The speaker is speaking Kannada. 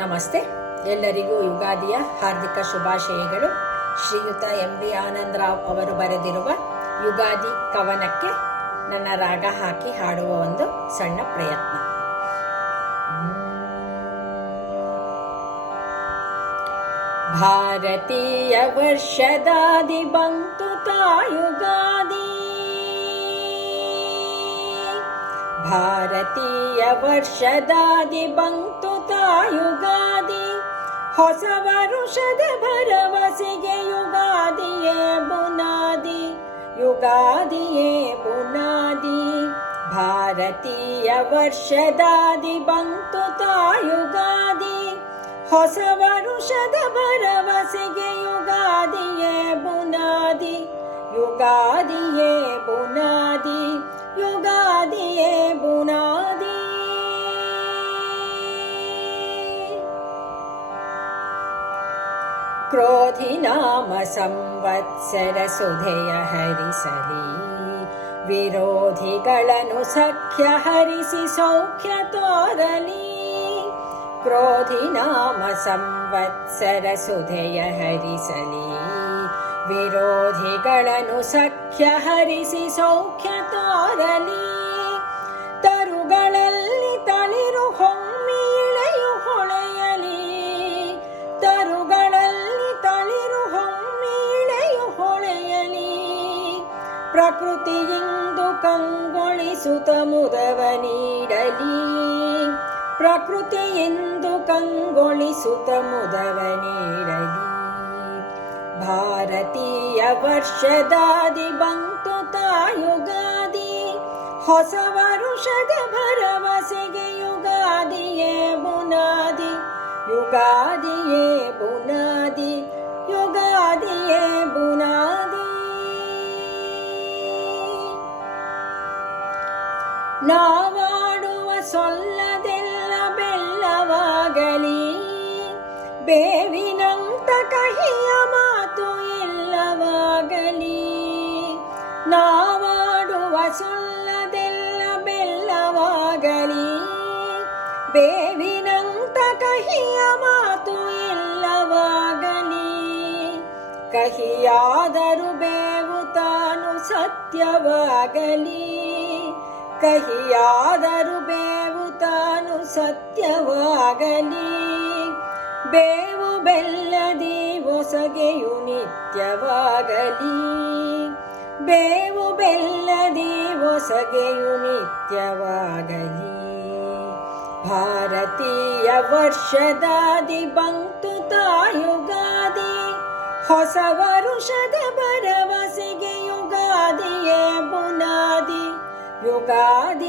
ನಮಸ್ತೆ. ಎಲ್ಲರಿಗೂ ಯುಗಾದಿಯ ಹಾರ್ದಿಕ ಶುಭಾಶಯಗಳು. ಶ್ರೀಯುತ MV ಆನಂದರಾವ್ ಅವರು ಬರೆದಿರುವ ಯುಗಾದಿ ಕವನಕ್ಕೆ ನನ್ನ ರಾಗ ಹಾಕಿ ಹಾಡುವ ಒಂದು ಸಣ್ಣ ಪ್ರಯತ್ನ. ಭಾರತೀಯ ವರ್ಷದಾದಿ ಬಂತು ಯುಗಾದಿ, ಭಾರತೀಯ ವರ್ಷದಾದಿ ಬಂತು ಯುಗಾದಿ, ಹೊಸ ವರುಷದ ಭರವಸೆಗೆ ಯುಗಾದಿಯೇ ಬುನಾದಿ, ಯುಗಾದಿಯೇ ಬುನಾದಿ. ಭಾರತೀಯ ವರ್ಷದಾದಿ ಬಂತು ಯುಗಾದಿ, ಹೊಸ ವರುಷದ ಭರವಸೆಗೆ ಯುಗಾದಿಯೇ ಬುನಾದಿ, ಯುಗಾದಿಯೇ ಬುನಾದಿ, ಯುಗಾದಿಯೇ ಬುನಾದಿ. ಕ್ರೋಧಿ ನಾಮ ಸಂವತ್ಸರ ಸುಧೆಯ ಹರಿಸಲಿ, ವಿರೋಧಿಗಳನ್ನು ಸಖ್ಯ ಹರಿಸಿ ಸೌಖ್ಯ ತೋರಲಿ. ಕ್ರೋಧಿ ನಾಮ ಸಂವತ್ಸರ ಸುಧೆಯ ಹರಿಸಲಿ, ವಿರೋಧಿಗಳನ್ನು ಸಖ್ಯ ಹರಿಸಿ ಸೌಖ್ಯ ತೋರಲಿ. ತರುಗಳಲ್ಲಿ ತಳಿರು ಹೊಮ್ಮಿ ಇಳೆಯು ಹೊಳೆಯಲಿ, ತರುಗಳಲ್ಲಿ ತಳಿರು ಹೊಮ್ಮಿ ಇಳೆಯು ಹೊಳೆಯಲಿ. ಪ್ರಕೃತಿಯಿಂದು ಕಂಗೊಳಿಸುತ್ತ ಮುದವ ನೀಡಲಿ, ಪ್ರಕೃತಿಯಿಂದು ಕಂಗೊಳಿಸುತ್ತ ಮುದವ ನೀಡಲಿ. ಭಾರತೀಯ ವರ್ಷದಾದಿ ಬಂತು ಯುಗಾದಿ, ಹೊಸ ವರುಷದ ಭರವಸೆಗೆ ಯುಗಾದಿಯೇ ಬುನಾದಿ, ಯುಗಾದಿಯೇ ಬುನಾದಿ, ಯುಗಾದಿಯೇ ಬುನಾದಿ. ನಾವಾಡುವ ಸೊಲ್ಲದೆಲ್ಲ ಬೆಲ್ಲವಾಗಲಿ, ಬೇವಿನಂತ ಕಹಿಯ ಮಾತು ಇಲ್ಲವಾಗಲಿ. ನಾವಾಡುವ ಸೊಲ್ಲದೆಲ್ಲ ಬೆಲ್ಲವಾಗಲಿ, ಬೇವಿನಂತ ಕಹಿಯ ಮಾತು ಇಲ್ಲವಾಗಲಿ. ಕಹಿಯಾದರೂ ಬೇವು ತಾನು ಸತ್ಯವಾಗಲಿ, ಕಹಿಯಾದರೂ ಬೇವು ತಾನು ಸತ್ಯವಾಗಲಿ. ಬೇವು ಬೆಲ್ಲದಿ ಹೊಸಗೆಯು ನಿತ್ಯವಾಗಲಿ, ಬೇವು ಬೆಲ್ಲದಿ ಹೊಸಗೆಯು ನಿತ್ಯವಾಗಲಿ. ಭಾರತೀಯ ವರ್ಷದಾದಿ ಬಂತು ಯುಗಾದಿ, ಹೊಸ ವರುಷದ ಭರವಸೆಗೆ ಯುಗಾದಿಯೇ ಬುನಾದಿ, ಯುಗಾದಿ